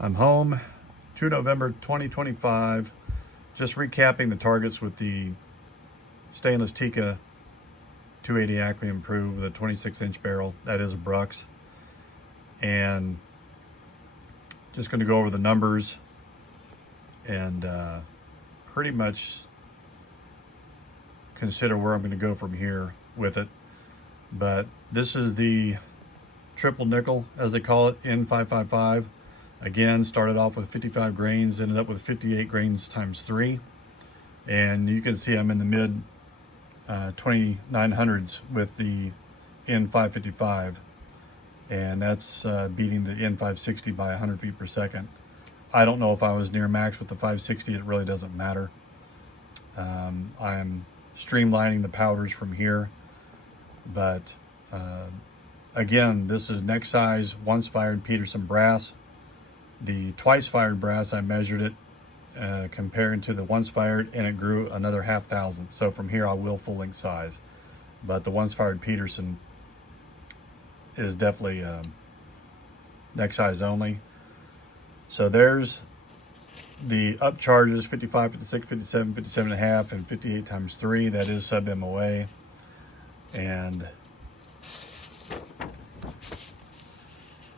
I'm home, 2 November 2025. Just recapping the targets with the stainless Tikka 280 Ackley improved with a 26-inch barrel. That is a Brux. And just going to go over the numbers and pretty much consider where I'm going to go from here with it. But this is the triple nickel, as they call it, N555. Again, started off with 55 grains, ended up with 58 grains times 3. And you can see I'm in the mid 2900s with the N555. And that's beating the N560 by 100 feet per second. I don't know if I was near max with the 560. It really doesn't matter. I'm streamlining the powders from here. But again, this is next size, once fired Peterson brass. The twice fired brass, I measured it compared to the once fired, and it grew another 1/2,000. So from here I will full length size. But the once fired Peterson is definitely next size only. So there's the up charges, 55, 56, 57, 57 and a half, and 58 times 3. That is sub MOA. And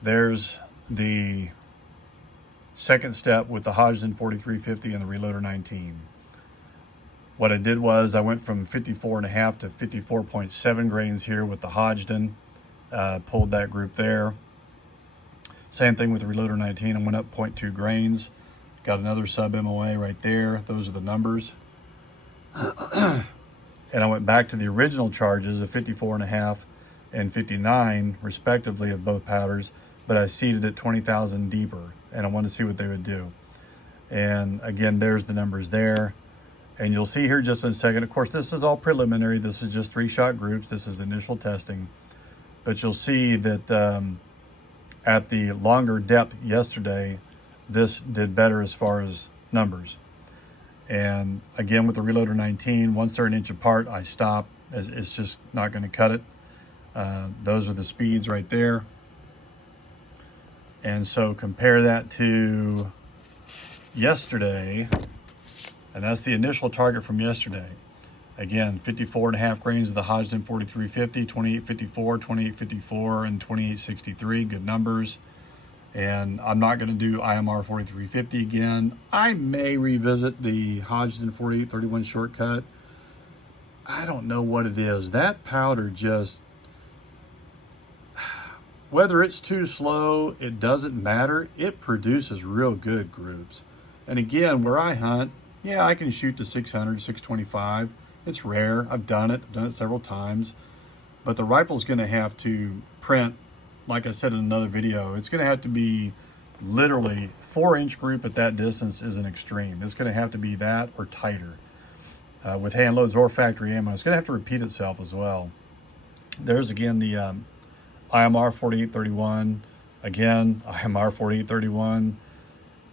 there's the second step with the Hodgdon 4350 and the Reloader 19. What I did was I went from 54 and a half to 54.7 grains here with the Hodgdon. Pulled that group there. Same thing with the Reloader 19. I went up 0.2 grains. Got another sub MOA right there. Those are the numbers. And I went back to the original charges of 54 and a half and 59 respectively of both powders, but I seeded it 20,000 deeper, and I wanted to see what they would do. And again, there's the numbers there. And you'll see here just in a second, of course, this is all preliminary. This is just 3-shot groups. This is initial testing. But you'll see that at the longer depth yesterday, this did better as far as numbers. And again, with the Reloader 19, once they're an inch apart, I stop. It's just not going to cut it. Those are the speeds right there. And so compare that to yesterday, and that's the initial target from yesterday. Again, 54 and a half grains of the Hodgdon 4350, 2854, 2854, and 2863, good numbers. And I'm not going to do IMR 4350 again. I may revisit the Hodgdon 4831 shortcut. I don't know what it is. That powder just, whether it's too slow, it doesn't matter. It produces real good groups. And again, where I hunt, yeah, I can shoot to 600, 625. It's rare. I've done it several times. But the rifle's going to have to print, like I said in another video, it's going to have to be literally 4-inch group at that distance is an extreme. It's going to have to be that or tighter. With hand loads or factory ammo, it's going to have to repeat itself as well. There's again the IMR 4831. Again, IMR 4831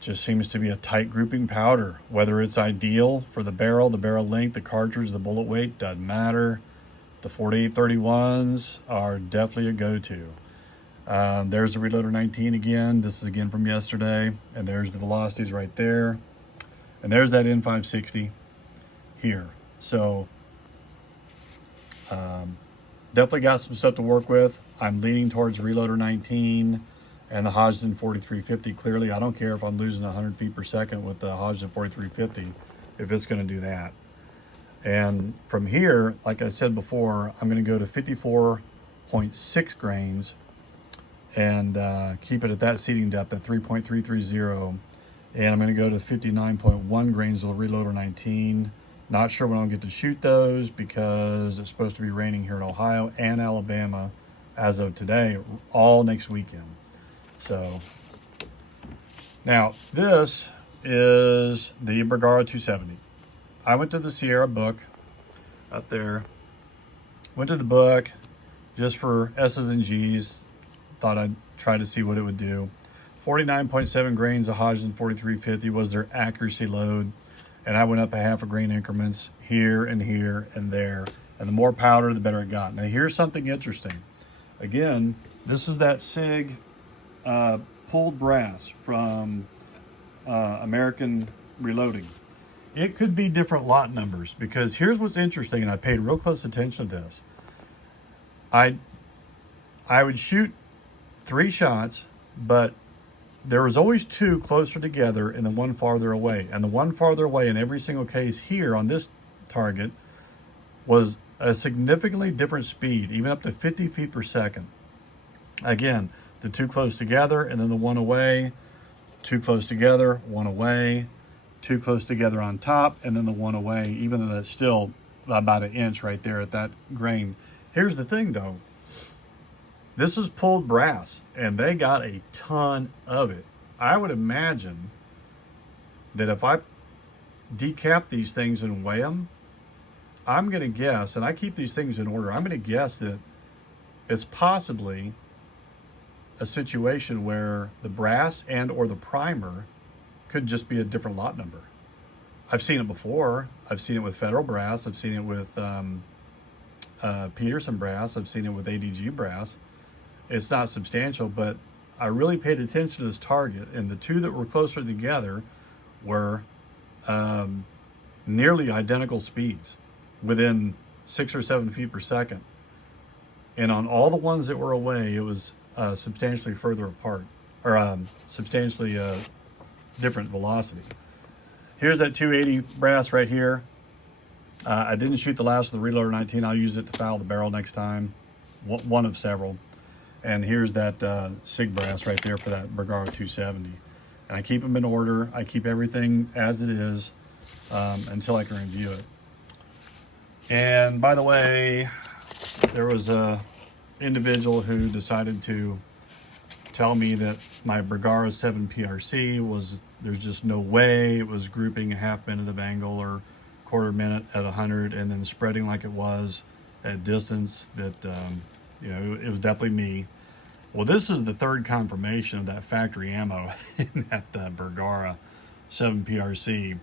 just seems to be a tight grouping powder. Whether it's ideal for the barrel length, the cartridge, the bullet weight, doesn't matter. The 4831s are definitely a go-to. There's the Reloader 19 again. This is again from yesterday. And there's the velocities right there. And there's that N560 here. So definitely got some stuff to work with. I'm leaning towards Reloader 19 and the Hodgdon 4350. Clearly, I don't care if I'm losing 100 feet per second with the Hodgdon 4350, if it's going to do that. And from here, like I said before, I'm going to go to 54.6 grains and keep it at that seeding depth at 3.330. And I'm going to go to 59.1 grains of the Reloader 19. Not sure when I'll get to shoot those because it's supposed to be raining here in Ohio and Alabama as of today, all next weekend. So now this is the Bergara 270. I went to the Sierra book up there, went to the book just for S's and G's, thought I'd try to see what it would do. 49.7 grains of Hodgdon 4350 was their accuracy load, and I went up 1/2 grain increments here and here and there, and the more powder the better it got. Now here's something interesting. Again, this is that SIG pulled brass from American Reloading. It could be different lot numbers, because here's what's interesting, and I paid real close attention to this. I would shoot 3 shots, but there was always 2 closer together and then 1 farther away. And the 1 farther away in every single case here on this target was a significantly different speed, even up to 50 feet per second. Again, the 2 close together and then the 1 away, 2 close together, 1 away, 2 close together on top, and then the 1 away, even though that's still about 1 inch right there at that grain. Here's the thing though, this is pulled brass and they got a ton of it. I would imagine that if I decap these things and weigh them, I'm gonna guess, and I keep these things in order, I'm gonna guess that it's possibly a situation where the brass and or the primer could just be a different lot number. I've seen it before. I've seen it with Federal brass. I've seen it with Peterson brass. I've seen it with ADG brass. It's not substantial, but I really paid attention to this target, and the 2 that were closer together were nearly identical speeds, within 6 or 7 feet per second. And on all the ones that were away, it was substantially further apart, or substantially different velocity. Here's that 280 brass right here. I didn't shoot the last of the Reloader 19. I'll use it to foul the barrel next time, one of several. And here's that SIG brass right there for that Bergara 270. And I keep them in order. I keep everything as it is until I can review it. And by the way, there was a individual who decided to tell me that my Bergara 7 PRC was, there's just no way it was grouping a 1/2 minute of angle or 1/4 minute at 100 and then spreading like it was at distance, that you know, it was definitely me. Well, this is the 3rd confirmation of that factory ammo in that Bergara 7 PRC.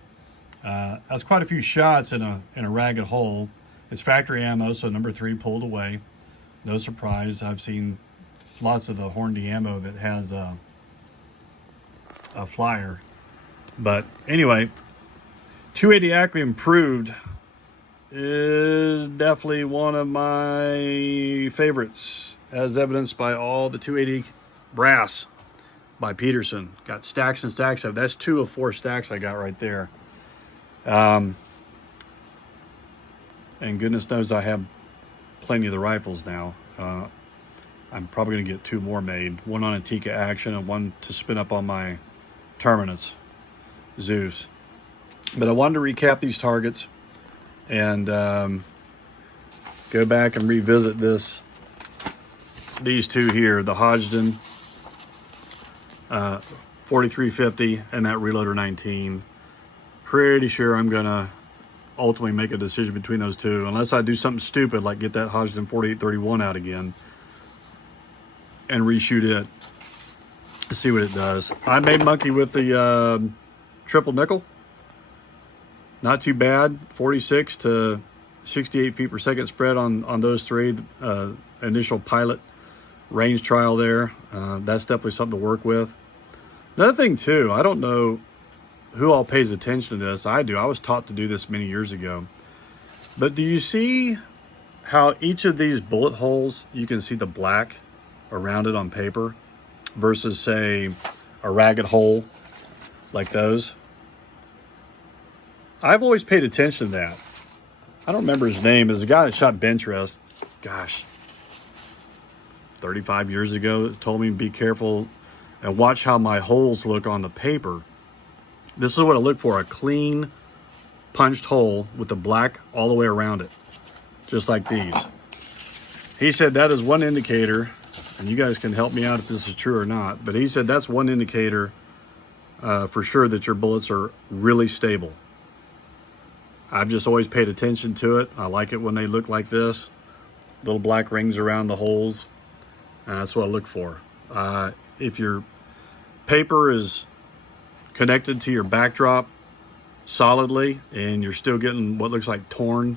That's quite a few shots in a ragged hole. It's factory ammo, so number 3 pulled away. No surprise. I've seen lots of the Hornady ammo that has a flyer. But anyway, 280 Ackley Improved is definitely one of my favorites, as evidenced by all the 280 brass by Peterson. Got stacks and stacks of. That's 2 of 4 stacks I got right there. And goodness knows I have plenty of the rifles now. I'm probably going to get 2 more made. One on a Tikka action and one to spin up on my Terminus Zeus. But I wanted to recap these targets and go back and revisit these 2 here, the Hodgdon 4350 and that Reloader 19. Pretty sure I'm going to ultimately make a decision between those 2, unless I do something stupid like get that Hodgdon 4831 out again and reshoot it to see what it does. I may monkey with the triple nickel. Not too bad. 46 to 68 feet per second spread on those 3. Initial pilot range trial there. That's definitely something to work with. Another thing too, I don't know who all pays attention to this. I do. I was taught to do this many years ago. But do you see how each of these bullet holes, you can see the black around it on paper versus, say, a ragged hole like those? I've always paid attention to that. I don't remember his name. It's the guy that shot bench rest, gosh, 35 years ago, that told me to be careful and watch how my holes look on the paper. This is what I look for, a clean punched hole with the black all the way around it, just like these. He said that is one indicator, and you guys can help me out if this is true or not, but he said that's one indicator for sure that your bullets are really stable. I've just always paid attention to it. I like it when they look like this, little black rings around the holes, and that's what I look for. If your paper is connected to your backdrop solidly and you're still getting what looks like torn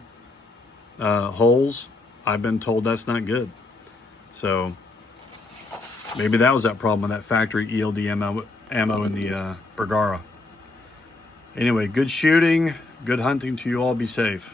holes, I've been told that's not good. So Maybe that was that problem with that factory ELDM ammo in the Bergara. Anyway, good shooting, good hunting to you all. Be safe.